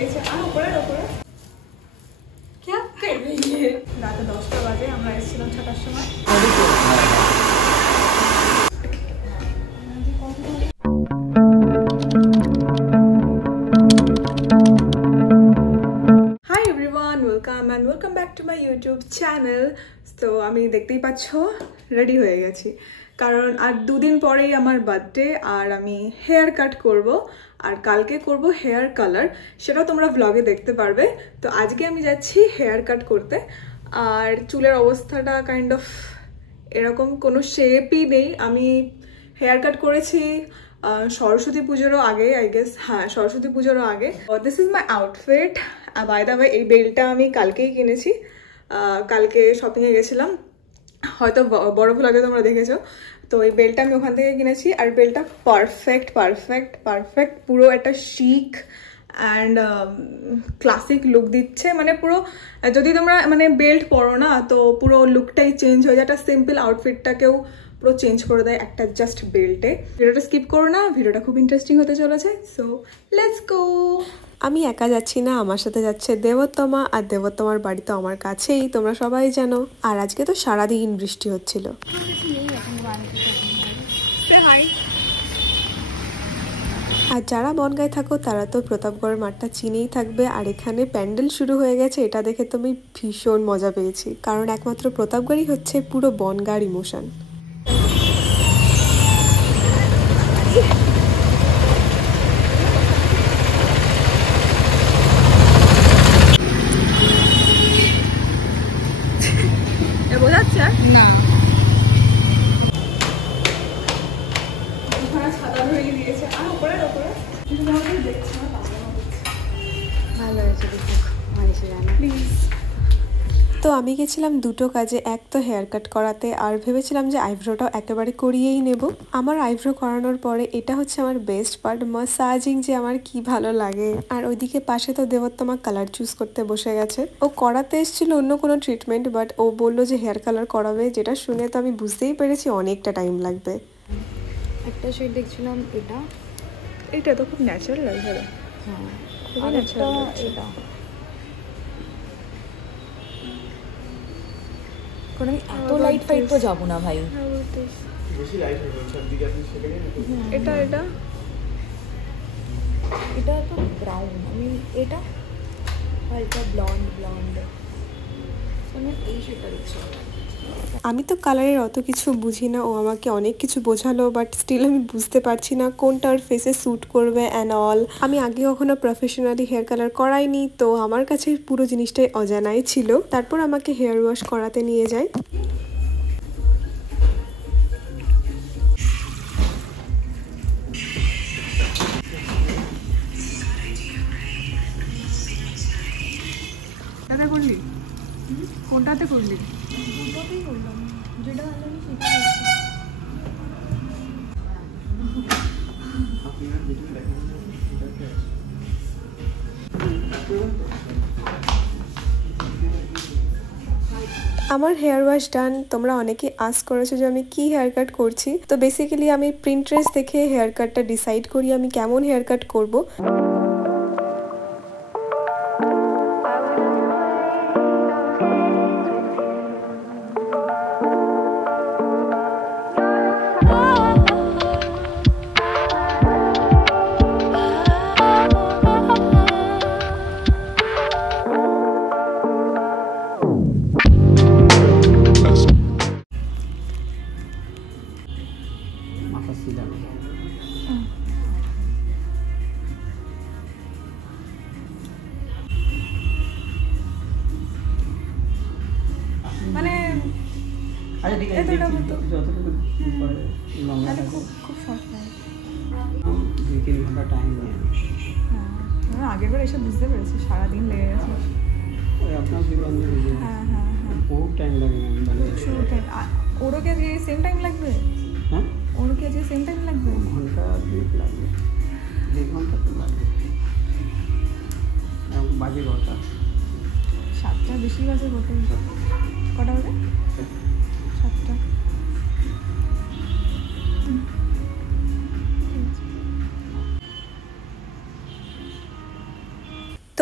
দিয়েছে আর উপরে রাতে 10টা বাজে, আমরা এসেছিলাম 6টার সময়। Hi everyone, welcome back to my YouTube channel. তো আমি দেখতেই পাচ্ছ রেডি হয়ে গেছি, কারণ আর 2 দিন পরেই আমার বার্থডে, আর আমি হেয়ার কাট করব, আর কালকে করব হেয়ার কালার, সেটাও তোমরা ব্লগে দেখতে পারবে। তো আজকে আমি যাচ্ছি হেয়ার কাট করতে, আর চুলের অবস্থাটা কাইন্ড অফ এরকম, কোনো শেপই নেই। আমি হেয়ার কাট করেছি সরস্বতী পুজোরও আগে, আই গেস, হ্যাঁ সরস্বতী পুজোরও আগে। This is my outfit. By the way, এই বেল্টটা আমি কালকেই কিনেছি, কালকে শপিংয়ে গেছিলাম, হয়তো বড় ভ্লগে তোমরা দেখেছো। তো এই বেল্টটা আমি ওখান থেকে কিনেছি, আর বেল্টটা পারফেক্ট পুরো একটা শিক অ্যান্ড ক্লাসিক লুক দিচ্ছে। মানে পুরো যদি তোমরা মানে বেল্ট পরো না, তো পুরো লুকটাই চেঞ্জ হয়ে যায়, একটা সিম্পল আউটফিটটাকেও পুরো চেঞ্জ করে দেয় একটা জাস্ট বেল্টে। ভিডিওটা স্কিপ করো না, ভিডিওটা খুব ইন্টারেস্টিং হতে চলেছে। So let's go. আমি একা যাচ্ছি না, আমার সাথে যাচ্ছে দেবোত্তমা, আর দেবোত্তমার বাড়ি তো আমার কাছেই, তোমরা সবাই জানো। আর আজকে তো সারাদিন বৃষ্টি হচ্ছিল। আর যারা বনগাঁয় থাকো তারা তো প্রতাপগড় মাঠটা চিনেই থাকবে, আর এখানে প্যান্ডেল শুরু হয়ে গেছে, এটা দেখে তো আমি ভীষণ মজা পেয়েছি, কারণ একমাত্র প্রতাপগড়ই হচ্ছে পুরো বনগাঁর ইমোশন। বোঝাচ্ছে না, ছাতা ধরিয়ে দিয়েছে আর উপরে দেখছি ভালো হয়েছে, প্লিজ। তো আমি গেছিলাম দুটো কাজে, এক তো হেয়ার কাট করাতে, আর ভেবেছিলাম যে আইব্রোটাও একেবারে করিয়েই নেব। আমার আইব্রো করানোর পরে এটা হচ্ছে আমার বেস্ট পার্ট, মাসাজিং যে আমার কি ভালো লাগে। আর ওইদিকে পাশে তো দেবোত্তমা কালার চুজ করতে বসে গেছে। ও করাতে এসেছিল অন্য কোনো ট্রিটমেন্ট, বাট ও বললো যে হেয়ার কালার করাবে, যেটা শুনে তো আমি বুঝতেই পেরেছি অনেকটা টাইম লাগবে। একটা শেড দেখছিলাম, এটা তো খুব ন্যাচারাল লাগছে। হ্যাঁ, খুবই ন্যাচারাল এটা কারণ আমি এত লাইট ফাইট তো যাবো না ভাই। বেশি লাইট হবে সবদিকে, আপনি সেখানে এটা এটা তো ব্রাউন, আমি এটা হালকা ব্লন্ড মানে এই শেডটা দেখছি। আমি তো কালারের অত কিছু বুঝি না, ও আমাকে অনেক কিছু বোঝালো, বাট স্টিল আমি বুঝতে পারছি না কোনটা ওর ফেসে স্যুট করবে অ্যান্ড অল। আমি আগে কখনো প্রফেশনালি হেয়ার কালার করাইনি, তো আমার কাছে পুরো জিনিসটাই অজানাই ছিল। তারপর আমাকে হেয়ার ওয়াশ করাতে নিয়ে যায়। কোনটাতে করলি? দুটোতেই করলাম, যেটা ভালো আমি সেটা। আমার হেয়ার ওয়াশ ডান। তোমরা অনেকে আস্ক করেছো যে আমি কি হেয়ার কাট করছি, তো বেসিক্যালি আমি প্রিন্টারেস্ট দেখে হেয়ার কাটটা ডিসাইড করি আমি কেমন হেয়ার কাট করব। মানে আচ্ছা ঠিক আছে, যতটুকু পরে লম্বা খুব শর্ট নাই, 2-3 ঘন্টা টাইম নিয়ে। হ্যাঁ, আগের বার এসে বুঝতে পেরেছি সারাদিন লেগে গেছে। ওই আপনার বিলম্বে হ্যাঁ, বহুত টাইম লাগে মানে ওরও কি আজকে সেম টাইম লাগবে? হ্যাঁ, ওরও কি আজকে সেম টাইম লাগবে? ঘন্টা 2 লাগবে, 2 ঘন্টা তো লাগবে। বাজে কটা? 7টা বেশি বাজে বটে। কটা বাজে? 7টা।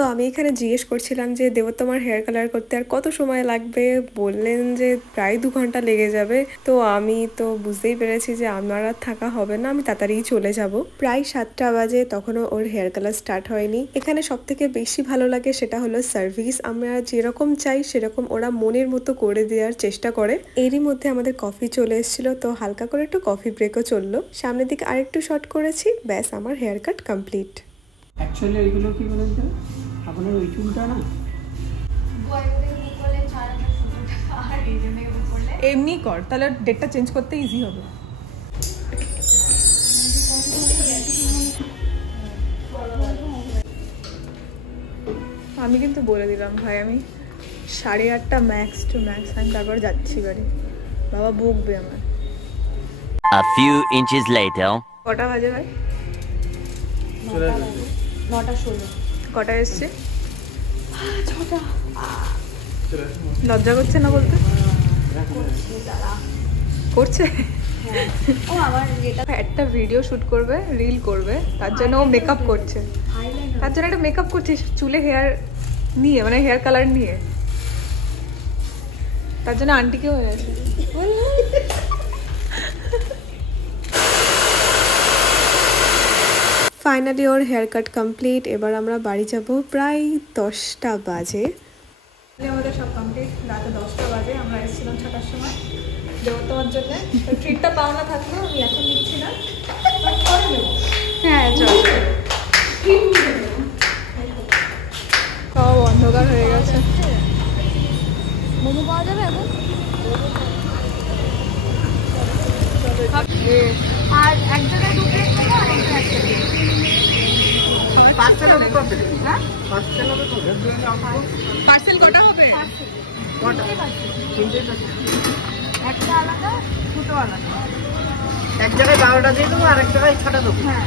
তো আমি এখানে জিজ্ঞেস করছিলাম যে দেবোত্তমার হেয়ার কালার করতে আর কত সময় লাগবে। বললেন যে প্রায় 2 ঘন্টা লেগে যাবে। তো আমি তো বুঝতেই পেরেছি যে আমার আর থাকা হবে না, আমি তাড়াতাড়ি চলে যাব। প্রায় 7টা বাজে, তখনও ওর হেয়ার কালার স্টার্ট হয়নি। এখানে সব থেকে বেশি ভালো লাগে সেটা হলো সার্ভিস। আমরা যেরকম চাই সেরকম ওরা মনের মতো করে দেওয়ার চেষ্টা করে। এরই মধ্যে আমাদের কফি চলে এসেছিল, তো হালকা করে একটু কফি ব্রেকও চললো। সামনের দিকে আরেকটু শর্ট করেছি, ব্যাস আমার হেয়ার কাট কমপ্লিট। অ্যাকচুয়ালি ওইগুলো কি বলেন তো, আপনার ওই চুলটা না এমনি কর, তাহলে ডেটটা চেঞ্জ করতে ইজি হবে। আমি কিন্তু বলে দিলাম ভাই, আমি 8:30 ম্যাক্স টু ম্যাক্স, আমি তারপর যাচ্ছি বাড়ি। বাবা বকবে আমার। A few inches later. কটা বাজে ভাই? 9:16। কটায় এসছে? 6টা। লজ্জা করছে না বলতে? করছে। ও আমার এটা একটা ভিডিও শুট করবে, রিল করবে, তার জন্য ও মেকআপ করছে। তার জন্য একটা মেকআপ করছে চুলে হেয়ার নিয়ে, মানে হেয়ার কালার নিয়ে। তার জন্য আন্টিকেও হয়ে আছে। ফাইনালি ওর হেয়ার কাট কমপ্লিট। এবার আমরা বাড়ি যাব, প্রায় 10টা বাজে। আমাদের সব কমপ্লিট, রাতে 10টা বাজে। আমরা এসেছিলাম 6টার সময় দেবোত্তমার জন্য। ট্রিটটা পাওনা থাকলেও আমি এখন নিচ্ছি না, পরে নেবো। হ্যাঁ চল। সব অন্ধকার হয়ে গেছে। মোমো পাওয়া যাবে এখন? আর এক জায়গায় 2 প্লেট নেবো আর একটা একসাথে। পার্সেল হবে কবে? হ্যাঁ পার্সেল হবে কবে? পার্সেল কটা হবে? কটা? 3টে পার্সেল। একটা আলাদা, দুটো আলাদা। এক জায়গায় 12টা দিয়ে দেবো আর এক জায়গায় 6টা দেবো। হ্যাঁ।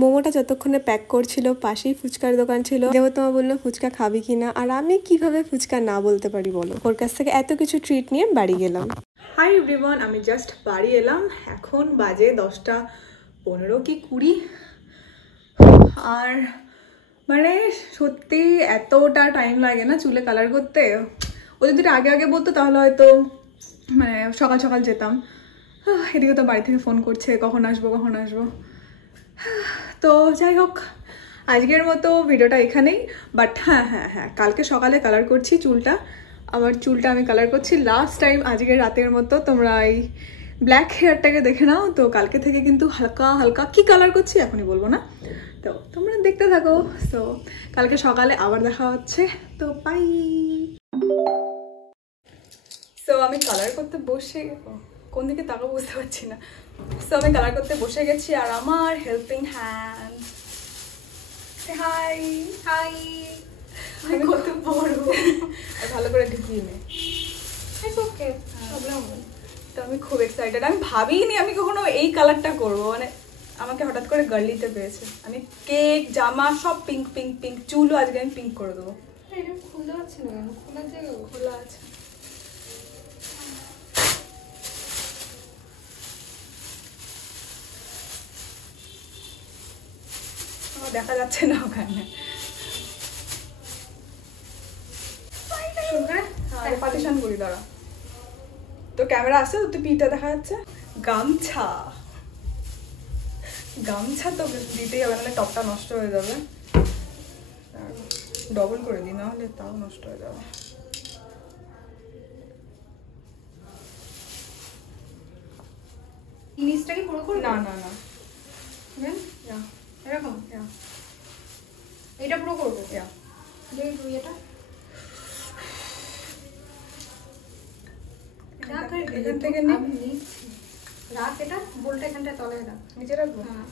মোমোটা যতক্ষণে প্যাক করছিল পাশেই ফুচকার দোকান ছিল। দেবোত্তমা বললো ফুচকা খাবি কিনা, আর আমি কিভাবে ফুচকা না বলতে পারি বলো। ওর কাছ থেকে এত কিছু ট্রিট নিয়ে বাড়ি গেলাম। হাই এভরিওয়ান, আমি জাস্ট বাড়ি এলাম। এখন বাজে 10:15 কি 20। আর মানে সত্যি এতটা টাইম লাগে না চুলে কালার করতে। ও যদি আগে আগে বলতো তাহলে হয়তো মানে সকাল সকাল যেতাম। এদিকে তো বাড়ি থেকে ফোন করছে কখন আসবো কখন আসবো। তো যাই হোক, আজকের মতো ভিডিওটা এখানেই। বাট হ্যাঁ কালকে সকালে কালার করছি চুলটা। আমার চুলটা আমি কালার করছি লাস্ট টাইম আজকের রাতের মতো। তোমরা এই ব্ল্যাক হেয়ারটাকে দেখে নাও। তো কালকে থেকে কিন্তু হালকা হালকা কি কালার করছি এখনই বলবো না, তো তোমরা দেখতে থাকো। তো কালকে সকালে আবার দেখা হচ্ছে, তো বাই। সো আমি কালার করতে বসে, কোন দিকে তাকাবো বুঝতে পারছি না। সো আমি কালার করতে বসে গেছি আর আমার হেল্পিং হ্যান্ড হাই হাই আমি কত বড় ভালো করে ঢুকিয়ে নে। ওকে প্রবলেম নেই। তো আমি খুব এক্সাইটেড। আমি ভাবিনি আমি কখনো এই কালারটা করবো। মানে আমাকে হঠাৎ করে গার্লিতে পেয়েছে। আমি কেক জামা সব পিঙ্ক পিঙ্ক পিঙ্ক, চুলও আজকে আমি পিঙ্ক করে দেবো। খুলে আছে না, খোলা জায়গা খোলা আছে। দেখা যাচ্ছে না ওখানে। পার্টিশন করি দাঁড়া। তো ক্যামেরা আছে তো পিটা দেখা যাচ্ছে। গামছা গামছা তো দিতেই হবে, নাহলে টপটা নষ্ট হয়ে যাবে। ডবল করে দিই, নাহলে তাও নষ্ট হয়ে যাবে। জিনিসটা কি পুরো করব? না না না, এরকম এটা পুরো করবো। তুই এটা এখান থেকে রাখ, এটা বোলটা এখানটায় তলায় রাখ। নিচে রাখবো। হ্যাঁ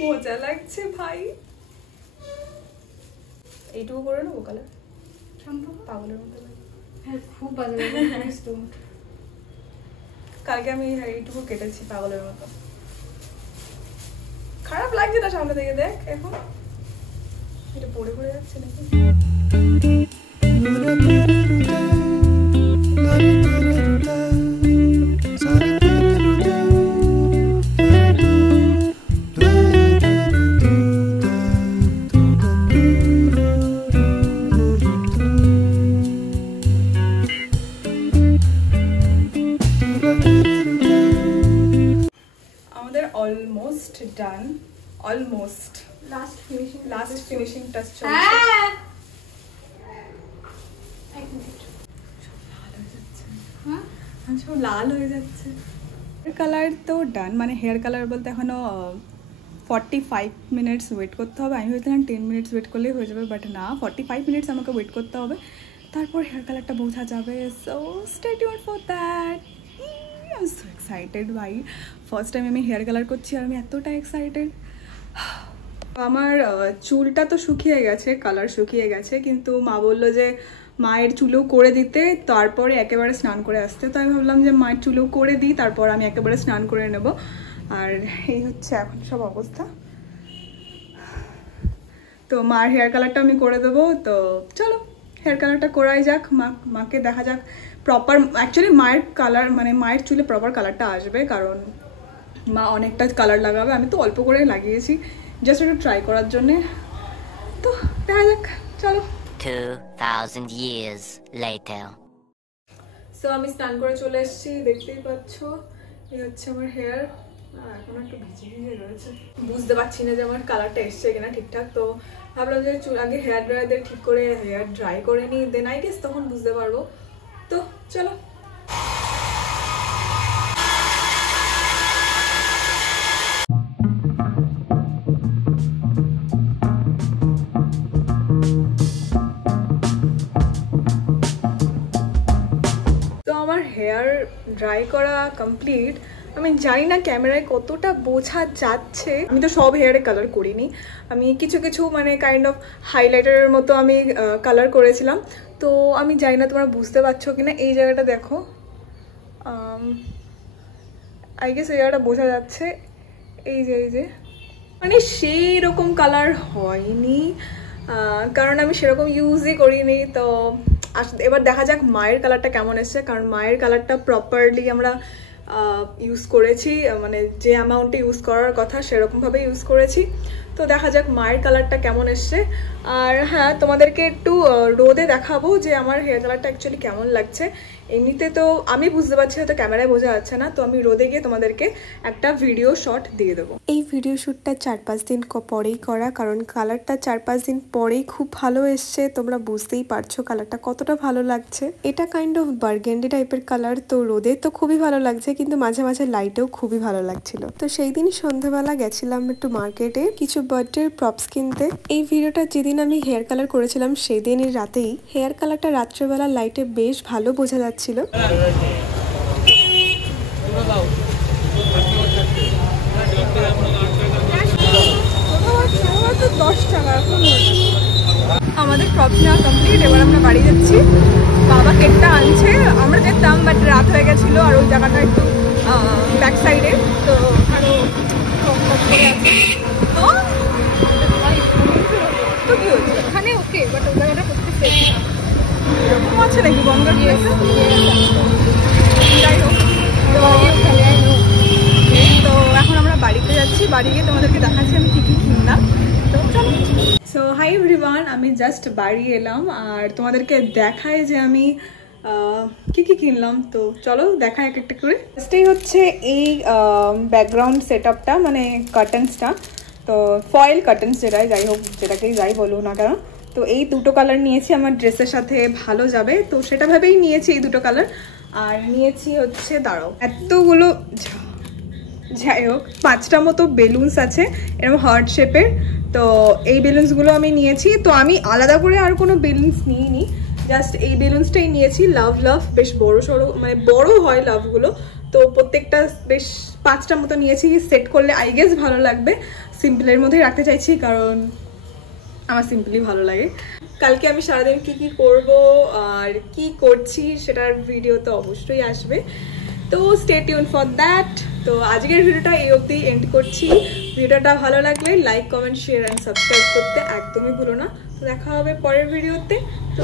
মজা লাগছে ভাই। এইটুকু করে নেবো কালার, পাগলের মতো লাগে। হ্যাঁ খুব বাজে লাগে তো। কালকে আমি এইটুকু কেটেছি পাগলের মতো। খারাপ লাগছে না সামনে থেকে, দেখ এখন এটা পড়ে পড়ে যাচ্ছে নাকি? আমাদের almost done, almost last finishing touch চলছে। লাল হয়ে যাচ্ছে। হেয়ার কালার তো ডান, মানে হেয়ার কালার বলতে এখনো 45 মিনিটস ওয়েট করতে হবে। আমি ভেবেছিলাম 10 মিনিটস ওয়েট করলেই হয়ে যাবে, বাট না, 45 মিনিটস আমাকে ওয়েট করতে হবে, তারপর হেয়ার কালারটা বোঝা যাবে। So stay tuned for that. I am so excited ভাই, ফার্স্ট টাইম আমি হেয়ার কালার করছি আর আমি এতটা এক্সাইটেড। আমার চুলটা তো শুকিয়ে গেছে, কালার শুকিয়ে গেছে, কিন্তু মা বললো যে মায়ের চুলও করে দিতে, তারপরে একেবারে স্নান করে আসতে। তো আমি ভাবলাম যে মায়ের চুলও করে দিই, তারপর আমি একেবারে স্নান করে নেব। আর এই হচ্ছে এখন সব অবস্থা। তো মার হেয়ার কালারটা আমি করে দেবো। তো চলো হেয়ার কালারটা করাই যাক, মাকে দেখা যাক প্রপার। অ্যাকচুয়ালি মায়ের কালার, মানে মায়ের চুলে প্রপার কালারটা আসবে, কারণ মা অনেকটা কালার লাগাবে। আমি তো অল্প করে লাগিয়েছি জাস্ট একটু ট্রাই করার জন্যে। তো দেখা যাক, চলো। 2000 years later. সো আমি স্নান করে চলে এসেছি, দেখতেই পাচ্ছ এই হচ্ছে আমার হেয়ার। এখন একটু ভিজে ভিজে রয়েছে, বুঝতে পারছি না যে আমার কালারটা এসছে কিনা ঠিকঠাক। তো ভাবলাম যে চুল আগে হেয়ার ড্রায়ার দিয়ে ঠিক করে হেয়ার ড্রাই করে নিই, দেন আই গেস তখন বুঝতে পারবো। তো চলো। হেয়ার ড্রাই করা কমপ্লিট। আমি জানি না ক্যামেরায় কতটা বোঝা যাচ্ছে, আমি তো সব হেয়ারে কালার করিনি, আমি কিছু কিছু মানে কাইন্ড অফ হাইলাইটারের মতো আমি কালার করেছিলাম। তো আমি জানি না তোমরা বুঝতে পারছো কিনা। এই জায়গাটা দেখো, আই গেস এই জায়গাটা বোঝা যাচ্ছে। এই যে মানে সেই রকম কালার হয়নি, কারণ আমি সেরকম ইউজই করিনি। তো এবার দেখা যাক মায়ের কালারটা কেমন এসছে, কারণ মায়ের কালারটা প্রপারলি আমরা ইউজ করেছি, মানে যে অ্যামাউন্টে ইউজ করার কথা সেরকমভাবে ইউজ করেছি। তো দেখা যাক মায়ের কালারটা কেমন এসছে। আর হ্যাঁ, তোমাদেরকে একটু রোদে দেখাবো যে আমার হেয়ার কালারটা অ্যাকচুয়ালি কেমন লাগছে। এমনিতে তো আমি বুঝতে পারছি, হয়তো ক্যামেরায় বোঝা যাচ্ছে না, তো আমি রোদে গিয়ে তোমাদেরকে একটা ভিডিও শট দিয়ে দেবো। এই ভিডিও শ্যুটটা 4-5 দিন পরেই করা, কারণ কালারটা 4-5 দিন পরেই খুব ভালো এসছে। তোমরা বুঝতেই পারছো কালারটা কতটা ভালো লাগছে। এটা কাইন্ড অফ বার্গেন্ডি টাইপের কালার, তো রোদে তো খুবই ভালো লাগছে, কিন্তু মাঝে মাঝে লাইটেও খুবই ভালো লাগছিল। তো সেই দিন সন্ধ্যাবেলা গেছিলাম একটু মার্কেটে কিছু বার্থডের প্রপস কিনতে। এই ভিডিওটা যেদিন আমি হেয়ার কালার করেছিলাম সেই দিনই রাতেই হেয়ার কালারটা রাত্রেবেলা লাইটে বেশ ভালো বোঝা যাচ্ছিল। আমাদের প্রপস নেওয়া কমপ্লিট, এবার আমরা বাড়ি যাচ্ছি। বাবা কেকটা আনছে, আমরা যেতাম বাট রাত হয়ে গেছিলো, আর ওই জায়গাটা একটু ব্যাক সাইডে, তো আরো করে আছে। তো কি হচ্ছে ওখানে ওকে, বাট ওই জায়গাটা করতে সেফ এরকম আছে নাকি গঙ্গার প্লেসে। যাই হোক, তো এখন আমরা বাড়িতে যাচ্ছি, বাড়ি গিয়ে তোমাদেরকে দেখাচ্ছি আমি কী কী কিনলাম। তো চলো। সো হাই এভরিওয়ান, আমি জাস্ট বাড়ি এলাম আর তোমাদেরকে দেখাই যে আমি কি কি কিনলাম। তো চলো দেখাই এক একটা করে। ফার্স্টেই হচ্ছে এই ব্যাকগ্রাউন্ড সেট আপটা, মানে কার্টেন্সটা, তো ফয়েল কার্টেন্স যেটাই যাই হোক, যেটাকেই যাই বলো না কেন। তো এই দুটো কালার নিয়েছি, আমার ড্রেসের সাথে ভালো যাবে, তো সেটা ভেবেই নিয়েছি এই দুটো কালার। আর নিয়েছি হচ্ছে, দাঁড়াও, এতগুলো, যাই হোক 5টা মতো বেলুনস আছে এরকম হার্ট শেপের। তো এই বেলুনসগুলো আমি নিয়েছি। তো আমি আলাদা করে আর কোনো বেলুনস নিইনি, জাস্ট এই বেলুনসটাই নিয়েছি। লাভ লাভ বেশ বড় সড়ো, মানে বড় হয় লাভগুলো। তো প্রত্যেকটা বেশ 5টা মতো নিয়েছি, সেট করলে আই গেস ভালো লাগবে। সিম্পলের মধ্যেই রাখতে চাইছি, কারণ আমার সিম্পলি ভালো লাগে। কালকে আমি সারাদিন কি কি করব আর কি করছি সেটার ভিডিও তো অবশ্যই আসবে, তো স্টে টিউন ফর দ্যাট। তো আজকের ভিডিওটা এই অবধি এন্ড করছি। ভিডিওটা ভালো লাগলে like, comment, share and subscribe করতে একদমই হলো না। তো দেখা হবে পরের ভিডিওতে। তো